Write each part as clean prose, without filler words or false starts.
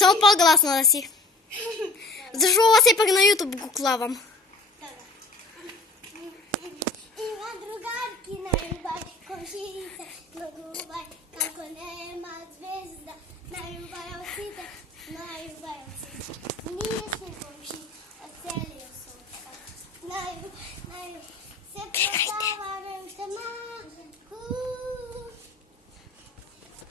Само погласно да си. Зашто ова сепак на YouTube го клавам. Има другарки најубај, комшиите многубај, како нема звезда, најубај од сите, најубај од сите. Ние сме комши од целиот свет. Најубај, се продаваме уште малку.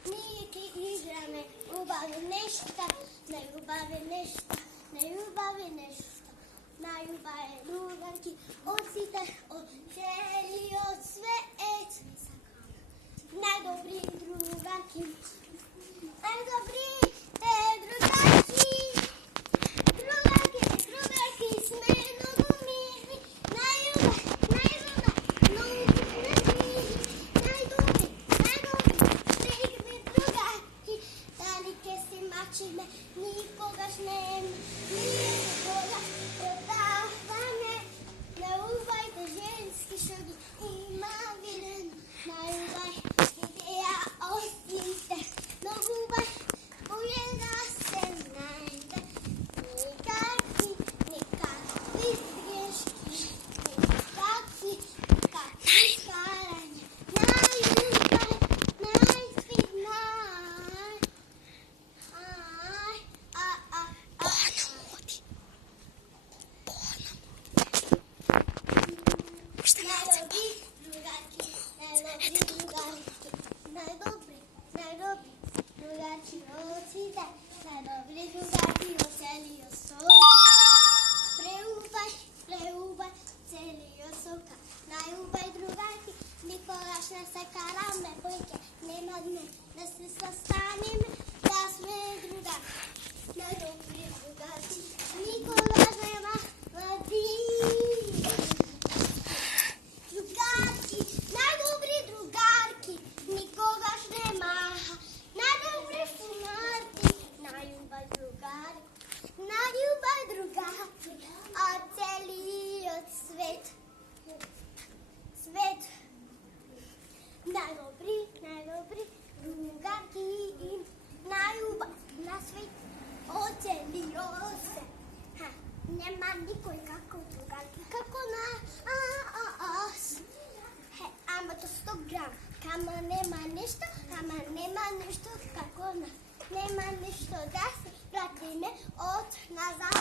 Ние ќе играме убави нешта, најубави нешта, најубави нешта. Најубави другарки од сите, од целиот свет. Најдобри другарки, најдобрите другарки. Другарки сме многу мили. Најубави, многу сме мили. Најдобри, стрикни другарки. Дали ке си мачиме, никогаш нема. Никогаш продаваме. Најубајте женски што ги има виден. Најубај идеја од сите. Многу убај поеда се најде. Никакви грешки. Никакви карања. Најубај, најсвит најдобри другарки, најдобри другарки од сите, најдобри другарки од целиот свет. Преубај целиот свет. Најубај другарки, никогаш не се караме, бојке нема дне да се состаниме, да сме другарки. Најдобри другарки, никогаш нема дни. Другарки, најдобри другарки, никогаш нема. Најдобри фунарки, најубај другарки, од целиот свет. Најдобри другарки, најубај на свет, од целиот свет. Нема никој како другарки, како нас. Ама то 100 грам, ама нема нешто како нас. Нема нешто да се пратиме од назад.